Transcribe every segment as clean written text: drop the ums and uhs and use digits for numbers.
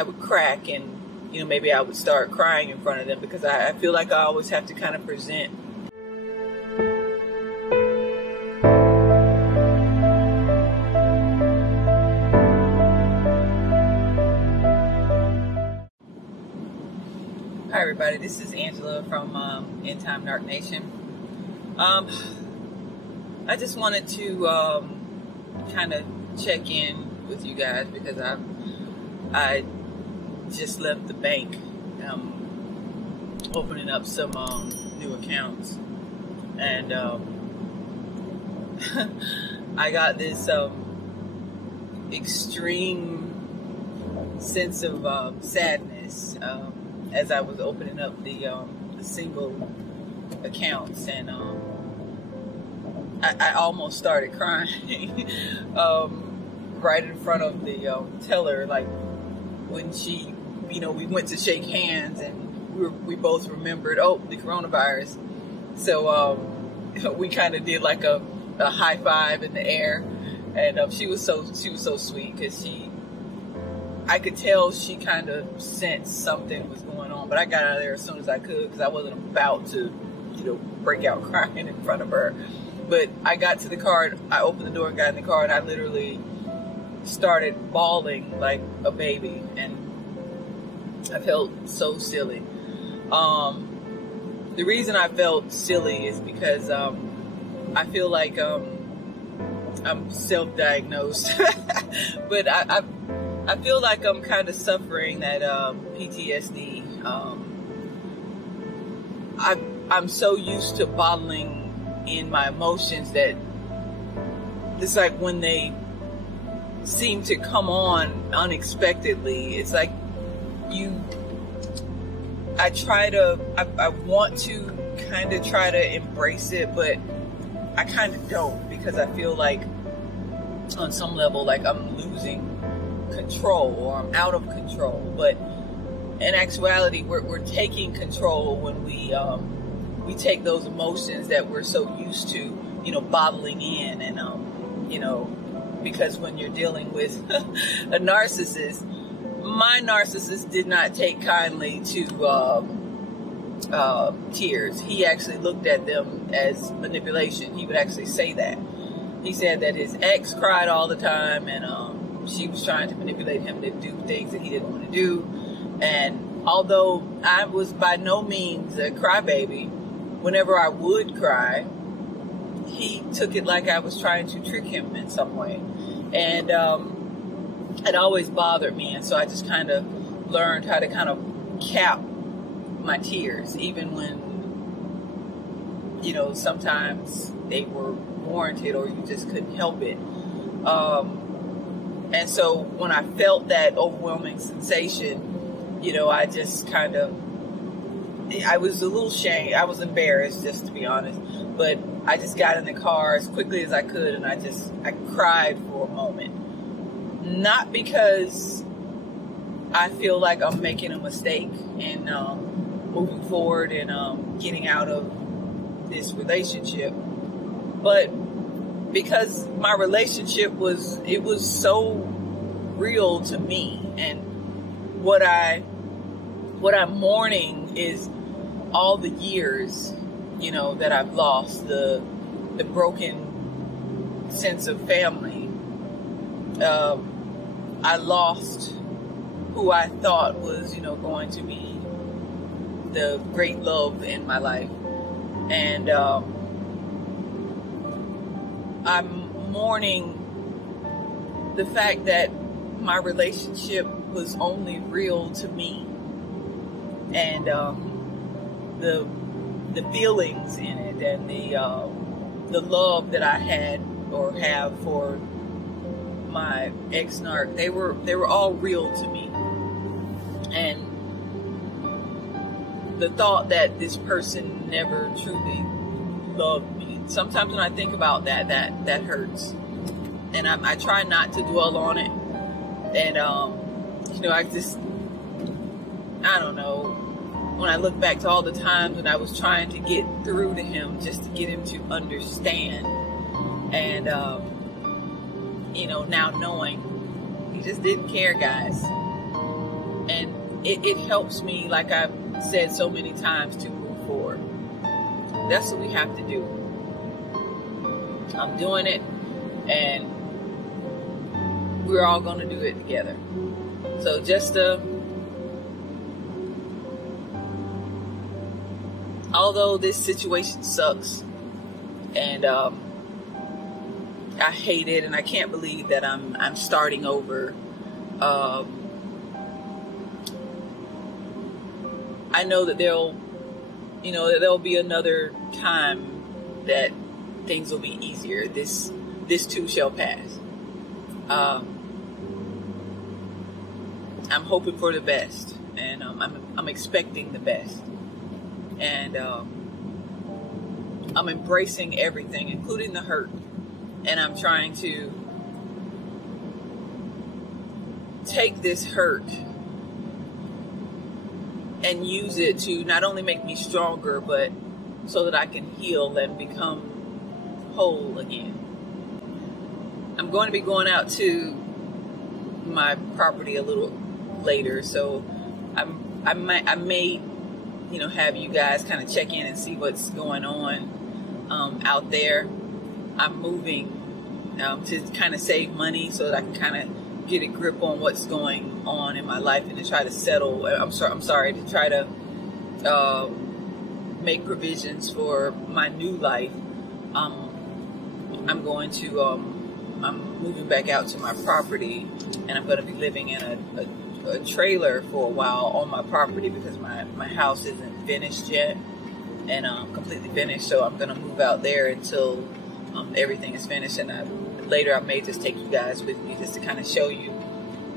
I would crack, and maybe I would start crying in front of them, because I feel like I always have to kind of present Hi everybody, this is Angela from End Times Narc Nation. I just wanted to kind of check in with you guys, because I just left the bank opening up some new accounts, and I got this extreme sense of sadness as I was opening up the single accounts, and I almost started crying right in front of the teller, like when she, we went to shake hands, and we both remembered, the coronavirus. So we kind of did like a high five in the air, and she was so sweet, because I could tell she kind of sensed something was going on, but I got out of there as soon as I could, because I wasn't about to, break out crying in front of her. But I got to the car, I opened the door and got in the car, and I literally started bawling like a baby, and I felt so silly. The reason I felt silly is because I feel like I'm self-diagnosed, but I feel like I'm kind of suffering that PTSD. I'm so used to bottling in my emotions that it's like when they seem to come on unexpectedly, it's like I want to kind of try to embrace it, but I kind of don't, because I feel like on some level like I'm losing control, or I'm out of control. But in actuality, we're taking control when we take those emotions that we're so used to, bottling in, and because when you're dealing with a narcissist, my narcissist did not take kindly to tears. He actually looked at them as manipulation. He would actually say that. He said that his ex cried all the time, and she was trying to manipulate him to do things that he didn't want to do. And although I was by no means a crybaby, whenever I would cry, he took it like I was trying to trick him in some way. And it always bothered me, and so I just kind of learned how to kind of cap my tears, even when, sometimes they were warranted, or you just couldn't help it. And so when I felt that overwhelming sensation, I just kind of, I was a little ashamed. I was embarrassed, just to be honest. But I just got in the car as quickly as I could, and I cried for a moment. Not because I feel like I'm making a mistake in moving forward and getting out of this relationship, but because my relationship was so real to me, and what I'm mourning is all the years, that I've lost, the broken sense of family. I lost who I thought was, going to be the great love in my life. And I'm mourning the fact that my relationship was only real to me, and the feelings in it, and the love that I had or have for my ex-narc, they were all real to me. And the thought that this person never truly loved me, sometimes when I think about that hurts. And I try not to dwell on it. And, I don't know, when I look back to all the times when I was trying to get through to him, just to get him to understand. And, now knowing he just didn't care, guys. it helps me, like I've said so many times, to move forward. That's what we have to do. I'm doing it, and we're all going to do it together. So just although this situation sucks, and I hate it, and I can't believe that I'm starting over. I know that there'll be another time that things will be easier. This too shall pass. I'm hoping for the best, and I'm expecting the best, and I'm embracing everything, including the hurt, and I'm trying to take this hurt and use it to not only make me stronger, but so that I can heal and become whole again. I'm going to be going out to my property a little later, so I may have you guys kind of check in and see what's going on out there. I'm moving to kind of save money so that I can kind of get a grip on what's going on in my life, and to try to settle. To try to make provisions for my new life. I'm moving back out to my property, and I'm going to be living in a trailer for a while on my property, because my house isn't finished yet, and completely finished. So I'm going to move out there until everything is finished, and later I may just take you guys with me just to kind of show you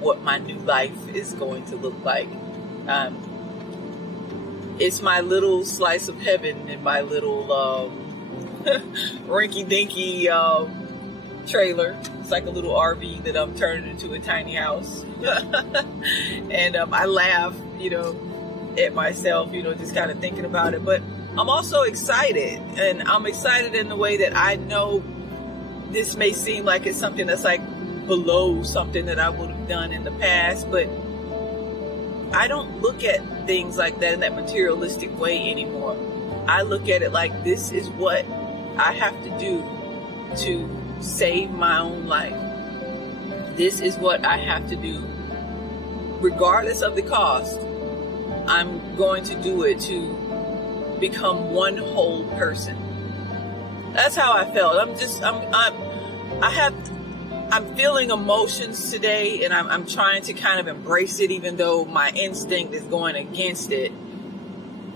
what my new life is going to look like. It's my little slice of heaven in my little rinky-dinky trailer. It's like a little RV that I'm turning into a tiny house. And I laugh, at myself, just kind of thinking about it. But I'm also excited, and I'm excited in the way that I know this may seem like it's something that's like below something that I would have done in the past, but I don't look at things like that in that materialistic way anymore. I look at it like, this is what I have to do to save my own life. This is what I have to do, regardless of the cost. I'm going to do it to become one whole person. That's how I felt. I'm feeling emotions today, and I'm trying to kind of embrace it, even though my instinct is going against it.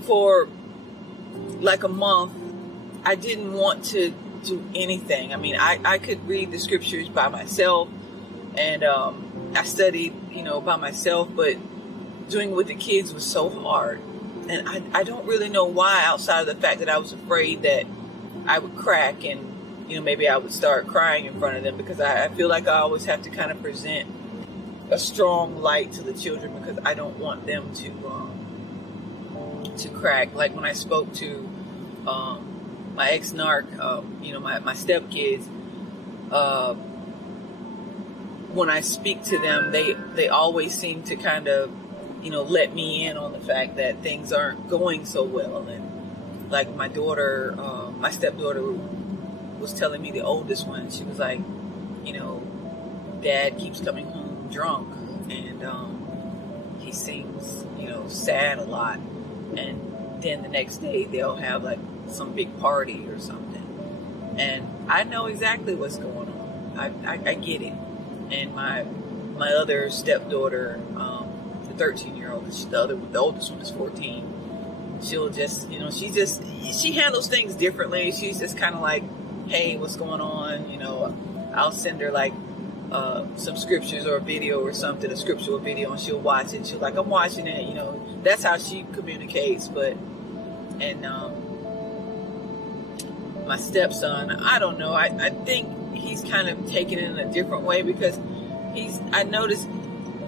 For like a month, I didn't want to do anything. I mean, I could read the scriptures by myself, and I studied, by myself, but doing it with the kids was so hard. And I don't really know why, outside of the fact that I was afraid that I would crack, and maybe I would start crying in front of them, because I feel like I always have to kind of present a strong light to the children, because I don't want them to crack. Like when I spoke to my ex-narc, my stepkids, when I speak to them, they always seem to kind of, let me in on the fact that things aren't going so well. And like my daughter, my stepdaughter was telling me, the oldest one, she was like, Dad keeps coming home drunk, and he seems, sad a lot. And then the next day they'll have like some big party or something. And I know exactly what's going on. I get it. And my other stepdaughter, the 13-year-old, the oldest one is 14. She'll just, she handles things differently. She's just kind of like, hey, what's going on? I'll send her like some scriptures or a video or something, a scriptural video, and she'll watch it. She'll like, I'm watching it. That's how she communicates. And my stepson, I don't know. I think he's kind of taken it in a different way, because I noticed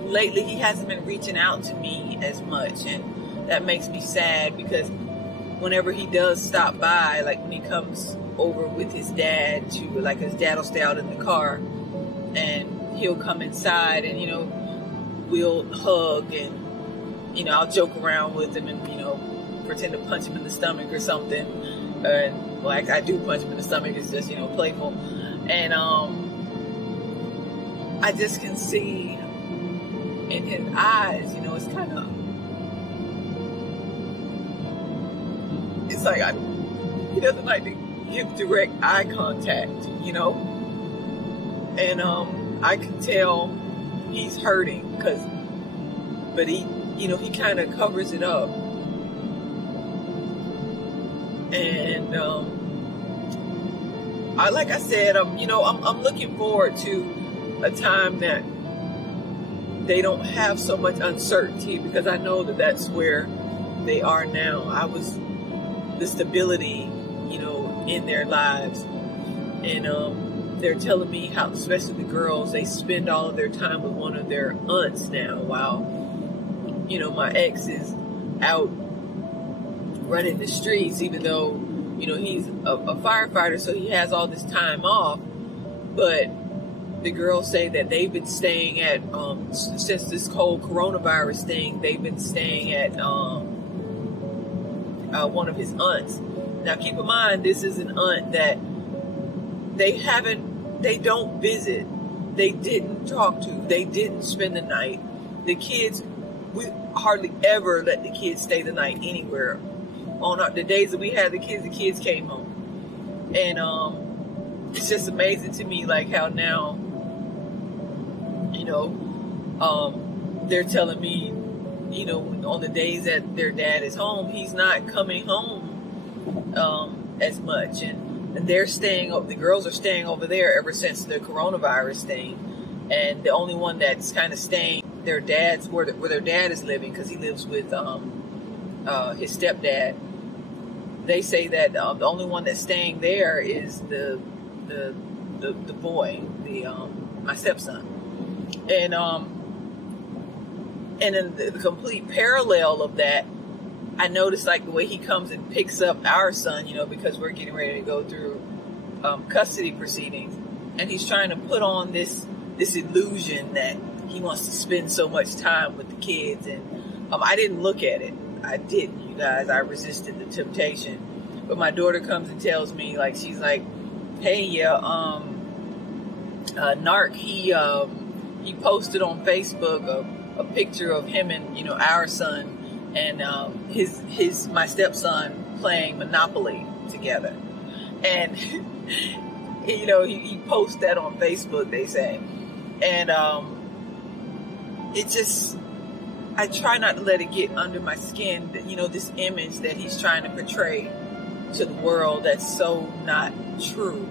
lately he hasn't been reaching out to me as much, and that makes me sad, because whenever he does stop by, like when he comes over with his dad his dad will stay out in the car, and he'll come inside, and we'll hug, and I'll joke around with him and, pretend to punch him in the stomach or something. And like I do punch him in the stomach. It's just, playful. And, I just can see in his eyes, it's kind of, it's like he doesn't like to give direct eye contact, and I can tell he's hurting but he kind of covers it up, and like I said, I'm looking forward to a time that they don't have so much uncertainty, because I know that that's where they are now. The stability, in their lives. And they're telling me how, especially the girls, they spend all of their time with one of their aunts now, while, my ex is out running the streets, even though, he's a firefighter, so he has all this time off. But the girls say that they've been staying at, since this whole coronavirus thing, they've been staying at one of his aunts. Now, keep in mind, this is an aunt that they don't visit. They didn't talk to. They didn't spend the night. The kids, we hardly ever let the kids stay the night anywhere. On the days that we had the kids came home. And it's just amazing to me, like how now, they're telling me, on the days that their dad is home, he's not coming home as much, and they're staying. The girls are staying over there ever since the coronavirus thing, and the only one that's kind of staying where their dad is living, because he lives with his stepdad. They say that the only one that's staying there is the boy, my stepson, and in the complete parallel of that, I noticed like the way he comes and picks up our son, because we're getting ready to go through custody proceedings, and he's trying to put on this illusion that he wants to spend so much time with the kids. And I didn't look at it. I didn't, you guys. I resisted the temptation. But my daughter comes and tells me, like, she's like, hey, Narc, he posted on Facebook a picture of him and, our son, and my stepson playing Monopoly together. And he posts that on Facebook, they say. And I try not to let it get under my skin, this image that he's trying to portray to the world that's so not true.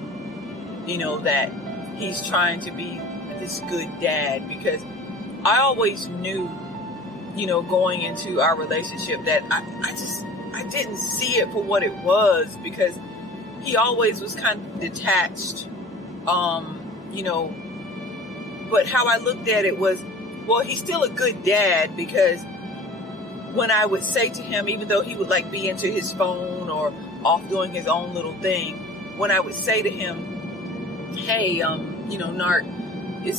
That he's trying to be this good dad, because I always knew, going into our relationship, that I didn't see it for what it was, because he always was kind of detached, but how I looked at it was, well, he's still a good dad, because when I would say to him, even though he would like be into his phone or off doing his own little thing, when I would say to him, hey, Narc, you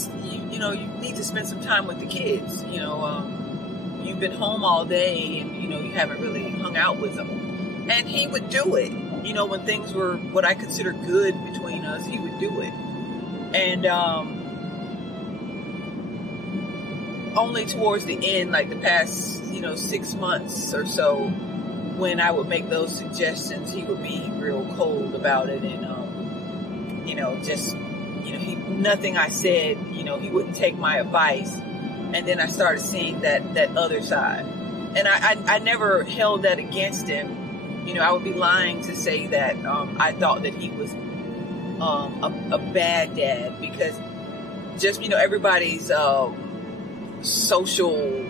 need to spend some time with the kids. You've been home all day, and, you haven't really hung out with them. And he would do it. When things were what I consider good between us, he would do it. And only towards the end, like the past, 6 months or so, when I would make those suggestions, he would be real cold about it. And, nothing I said, he wouldn't take my advice. And then I started seeing that other side. And I never held that against him. I would be lying to say that I thought that he was a bad dad, because just, everybody's social,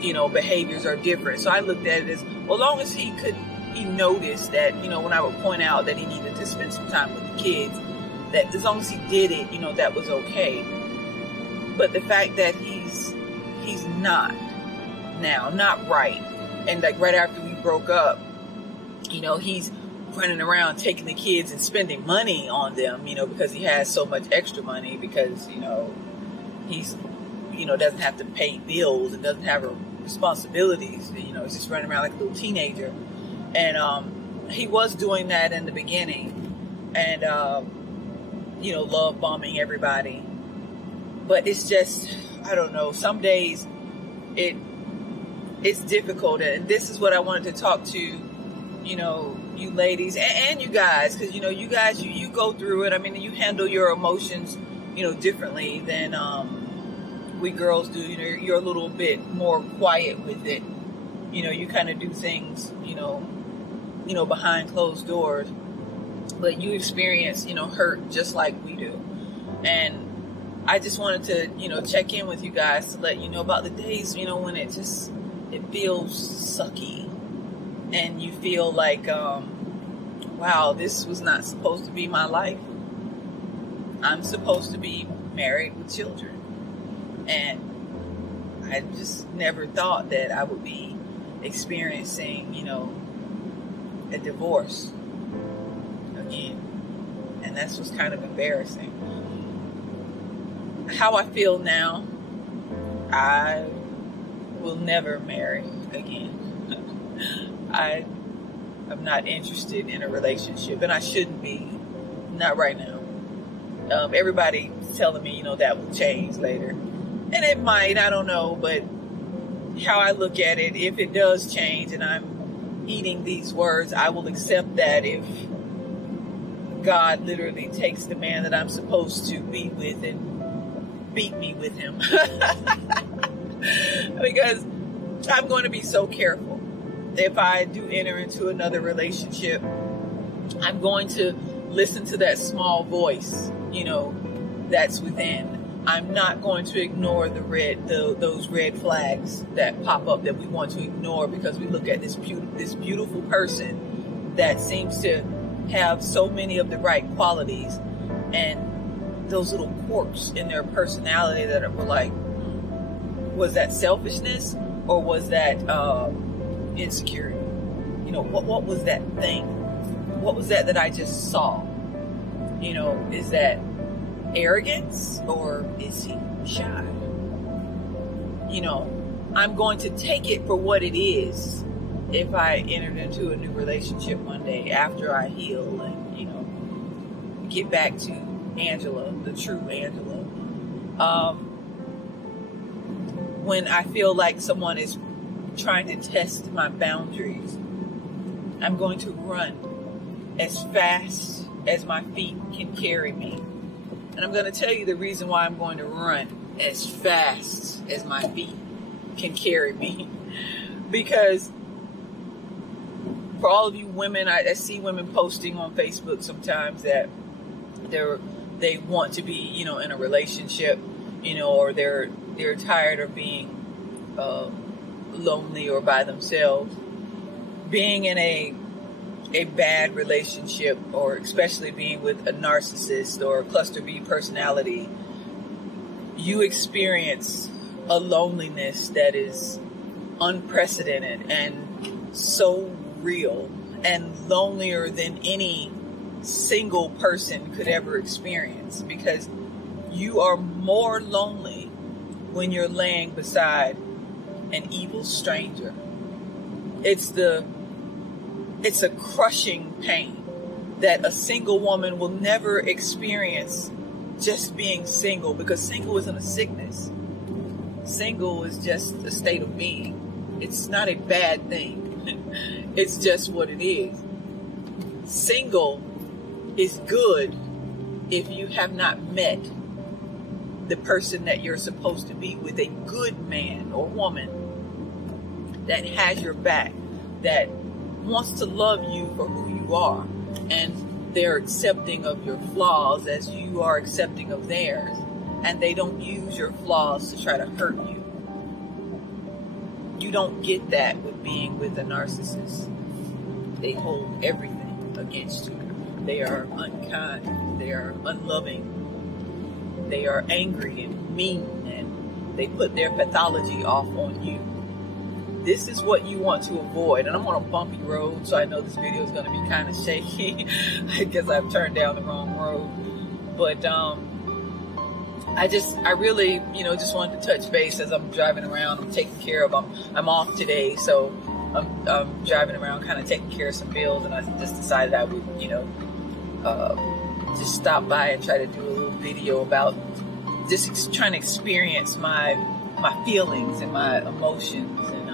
behaviors are different. So I looked at it as, well, as long as he noticed that, when I would point out that he needed to spend some time with the kids, that as long as he did it, that was okay. But the fact that he's not right. And like right after we broke up, he's running around taking the kids and spending money on them, because he has so much extra money, because, he's, doesn't have to pay bills and doesn't have a responsibilities. You know, he's just running around like a little teenager. And he was doing that in the beginning, and you know, love bombing everybody. But it's just, I don't know, some days it's difficult. And this is what I wanted to talk to, you know, you ladies and you guys, because, you know, you guys, you go through it. I mean, you handle your emotions, you know, differently than we girls do. You know, you're a little bit more quiet with it. You know, you kind of do things, you know, behind closed doors, but you experience, you know, hurt just like we do. And I just wanted to, you know, check in with you guys to let you know about the days, you know, when it feels sucky and you feel like, wow, this was not supposed to be my life. I'm supposed to be married with children. And I just never thought that I would be experiencing, you know, a divorce again. And that's what's kind of embarrassing. How I feel now, I will never marry again. I'm not interested in a relationship, and I shouldn't be, not right now. Everybody's telling me, you know, that will change later. And it might, I don't know, but how I look at it, if it does change and I'm eating these words, I will accept that if God literally takes the man that I'm supposed to be with and beat me with him. Because I'm going to be so careful. If I do enter into another relationship, I'm going to listen to that small voice, you know, that's within. I'm not going to ignore those red flags that pop up that we want to ignore because we look at this beautiful person that seems to have so many of the right qualities and those little quirks in their personality that were like, was that selfishness or was that insecurity? You know, what was that thing? What was that I just saw? You know, is that arrogance or is he shy? You know, I'm going to take it for what it is if I entered into a new relationship one day after I heal and, you know, get back to Angela, the true Angela. When I feel like someone is trying to test my boundaries, I'm going to run as fast as my feet can carry me. And I'm going to tell you the reason why I'm going to run as fast as my feet can carry me. Because for all of you women, I see women posting on Facebook sometimes that they want to be, you know, in a relationship, you know, or they're tired of being lonely or by themselves. Being in a bad relationship, or especially being with a narcissist or a cluster B personality, you experience a loneliness that is unprecedented and so real and lonelier than any single person could ever experience, because you are more lonely when you're laying beside an evil stranger. It's a crushing pain that a single woman will never experience just being single, because single isn't a sickness. Single is just a state of being. It's not a bad thing. It's just what it is. Single is good if you have not met the person that you're supposed to be with, a good man or woman that has your back, that wants to love you for who you are, and they're accepting of your flaws as you are accepting of theirs, and they don't use your flaws to try to hurt you. You don't get that with being with a narcissist. They hold everything against you. They are unkind. They are unloving. They are angry and mean, and they put their pathology off on you. This is what you want to avoid. And I'm on a bumpy road, so I know this video is going to be kind of shaky because I've turned down the wrong road. But I really, just wanted to touch base as I'm driving around. I'm taking care of, I'm off today, so I'm driving around kind of taking care of some bills, and I just decided I would, just stop by and try to do a little video about just trying to experience my feelings and my emotions, and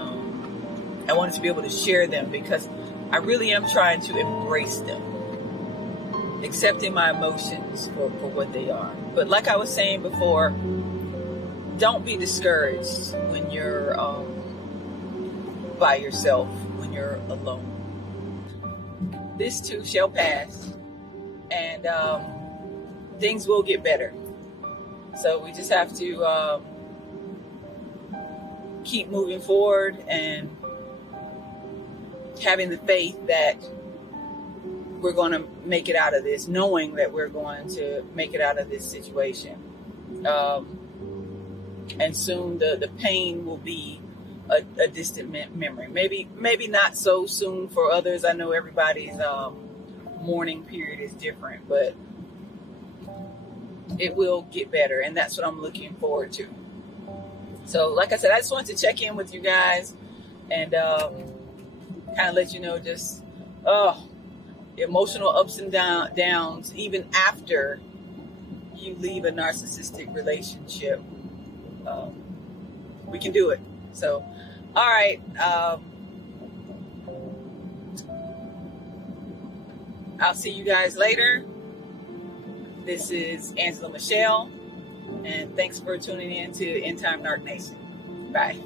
I wanted to be able to share them because I really am trying to embrace them, accepting my emotions for what they are. But like I was saying before, don't be discouraged when you're by yourself, when you're alone. This too shall pass, and things will get better. So we just have to keep moving forward and having the faith that we're going to make it out of this, knowing that we're going to make it out of this situation. And soon the pain will be a distant memory. Maybe not so soon for others. I know everybody's mourning period is different, but it will get better, and that's what I'm looking forward to. So like I said, I just wanted to check in with you guys and kind of let you know just emotional ups and downs even after you leave a narcissistic relationship. We can do it. So all right, I'll see you guys later. This is Angela Michelle, and thanks for tuning in to End Time Narc Nation. Bye.